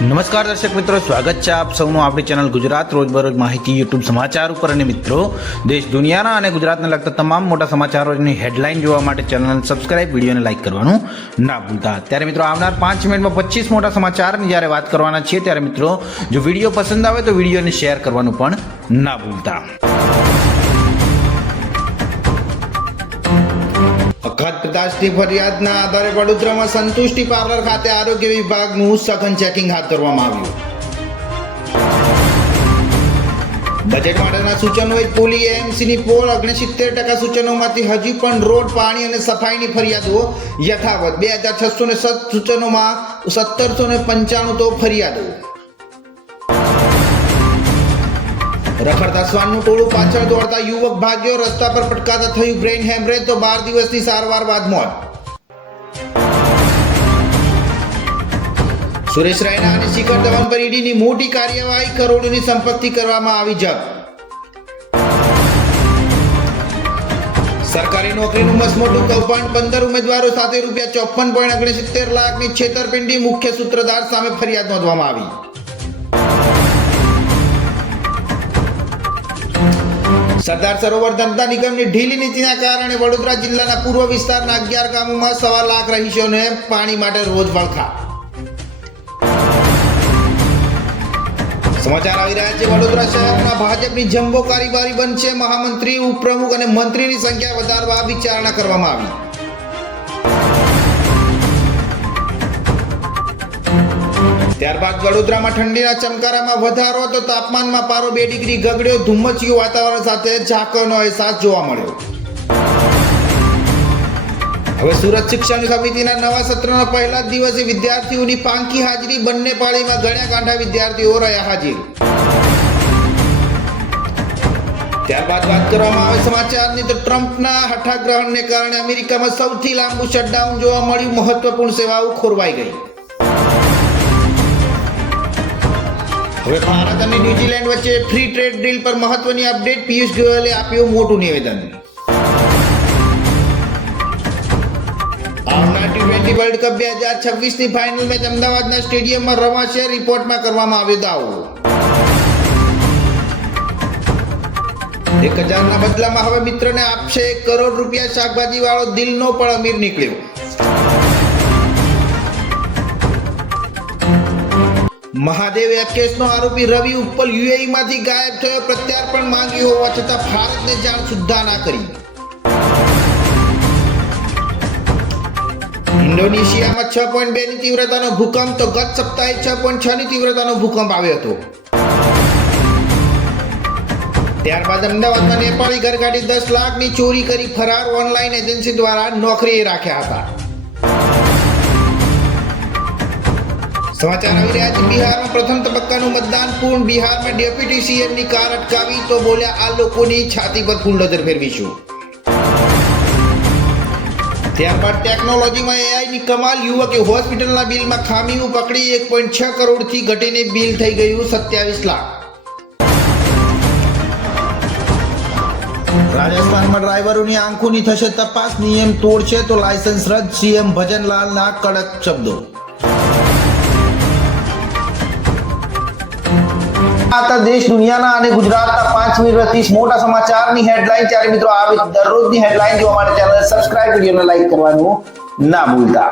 નમસ્કાર દર્શક મિત્રો, સ્વાગત છે આપ સૌનું આપણી ચેનલ ગુજરાત રોજબરોજ માહિતી યુટ્યુબ સમાચાર ઉપર. અને મિત્રો, દેશ દુનિયાના અને ગુજરાતને લગતા તમામ મોટા સમાચારોની હેડલાઇન જોવા માટે ચેનલને સબસ્ક્રાઇબ, વિડીયોને લાઇક કરવાનું ના ભૂલતા. ત્યારે મિત્રો, આવનાર પાંચ મિનિટમાં પચીસ મોટા સમાચારની જ્યારે વાત કરવાના છીએ, ત્યારે મિત્રો, જો વીડિયો પસંદ આવે તો વિડીયોને શેર કરવાનું પણ ના ભૂલતા. અખાત પ્રકાશની ફરિયાદના આધારે વડોદરામાં સંતુષ્ટિ પાર્લર ખાતે આરોગ્ય વિભાગનું સઘન ચેકિંગ હાથ ધરવામાં આવ્યું. બજેટ માટેના સૂચનો પુલી એએમસીની પોલ ઓગણસિત્તેર ટકા સૂચનોમાંથી હજી પણ રોડ, પાણી અને સફાઈની ફરિયાદો યથાવત. બે હજાર છસો ને સત સૂચનોમાં સત્તરસો ને પંચાણું તો ફરિયાદો. રખડતા શ્વાનનું ટોળું પાછળ દોડતા યુવક ભાગ્યો, રસ્તા પર પટકાતા થયું બ્રેઇન હેમરેજ, તો બાર દિવસની સારવાર બાદ મોત. સુરેશ રાયના અને શિખર ધવન પર ઈડીની મોટી કાર્યવાહી કરોડોની સંપત્તિ કરવામાં આવી જપ્ત સરકારી નોકરીનું મસમોટું કૌભાંડ, પંદર ઉમેદવારો સાથે રૂપિયા ચોપન પોઈન્ટ ઓગણસિત્તેર લાખની છેતરપિંડી, મુખ્ય સૂત્રધાર સામે ફરિયાદ નોંધવામાં આવી. સરદાર સરોવર ધંધા નિગમની ઢીલી નીતિના કારણે વડોદરા જિલ્લાના પૂર્વ વિસ્તારના અગિયાર ગામોમાં સવા લાખ રહીશોને પાણી માટે રોજ વળખા. સમાચાર આવી રહ્યા છે, વડોદરા શહેરના ભાજપની જમ્બો કારીબારી બનશે, મહામંત્રી, ઉપપ્રમુખ અને મંત્રીની સંખ્યા વધારવા વિચારણા કરવામાં આવી. ત્યારબાદ વડોદરામાં ઠંડીના ચમકારામાં વધારો તો તાપમાનમાં પારો બે ડિગ્રી ગગડ્યો. ધુમ્મસિયું વાતાવરણ સાથે ઝાકળનો અહેસાસ જોવા મળ્યો. હવે સુરત શિક્ષણ સમિતિના નવા સત્રના પહેલા જ દિવસે વિદ્યાર્થીઓની પાંખી હાજરી બંને પાળીમાં ગણ્યા કાંઠા વિદ્યાર્થીઓ રહ્યા હાજર. ત્યારબાદ વાત કરવામાં આવે સમાચારની તો ટ્રમ્પના હઠાગ્રહણને કારણે અમેરિકામાં સૌથી લાંબુ શટડાઉન જોવા મળ્યું. મહત્વપૂર્ણ સેવાઓ ખોરવાઈ ગઈ. ભારત અને ન્યુઝીલેન્ડ વચ્ચે ફ્રી ટ્રેડ ડીલ પર મહત્વની અપડેટ પિયુષ ગોયલે આપ્યું મોટું નિવેદન. આવનાર ટી ટ્વેન્ટી વર્લ્ડ કપ બે હજાર છવ્વીસની ફાઇનલ મેચ અમદાવાદના સ્ટેડિયમમાં રમાશે રિપોર્ટમાં કરવામાં આવ્યો દાવો. એક હજારના બદલામાં હવે મિત્રને આપશે એક કરોડ રૂપિયા શાકભાજી વાળો દિલનો પણ અમીર નીકળ્યો. મહાદેવ કેસનો આરોપી રવિ ઉપ્પલ યુએઈમાંથી ગાયબ થયો, પ્રત્યાર્પણ માંગ્યું હોવા છતાં ભારતને જાણ સુદ્ધા ના કરી. ઇન્ડોનેશિયામાં છ પોઈન્ટ બે ની તીવ્રતાનો ભૂકંપ, તો ગત સપ્તાહે છ પોઈન્ટ છ ની તીવ્રતાનો ભૂકંપ આવ્યો હતો. ત્યારબાદ અમદાવાદમાં નેપાળી ઘરગાડી દસ લાખની ચોરી કરી ફરાર ઓનલાઈન એજન્સી દ્વારા નોકરીએ રાખ્યા હતા. સમાચાર આવી રહ્યા છે. બિહારમાં પ્રથમ તબક્કાનું મતદાન પૂર્ણ. બિહારમાં ડેપ્યુટી સીએમની કાર અટકાવી તો બોલ્યા, આ લોકોની છાતી પર ફૂલ નજર ફેરવીશું. ત્યારબાદ ટેકનોલોજીમાં એઆઈની કમાલ. યુવકે હોસ્પિટલના બિલમાં ખામીઓ પકડી. એક પોઈન્ટ છ કરોડથી ઘટીને બિલ થઈ ગયું સત્યાવીસ લાખ. રાજસ્થાનમાં ડ્રાઈવરોની આંખોની થશે તપાસ. નિયમ તોડશે તો લાયસન્સ રદ. સીએમ ભજનલાલના કડક શબ્દો. આતા દેશ દુનિયાના અને ગુજરાતના પાંચ મિનિટ મોટા સમાચારની હેડલાઇન ત્યારે મિત્રો આવી દરરોજની હેડલાઇન જોવા માટે ચેનલ સબસ્ક્રાઇબ વિડીયોને લાઈક કરવાનું ના ભૂલતા.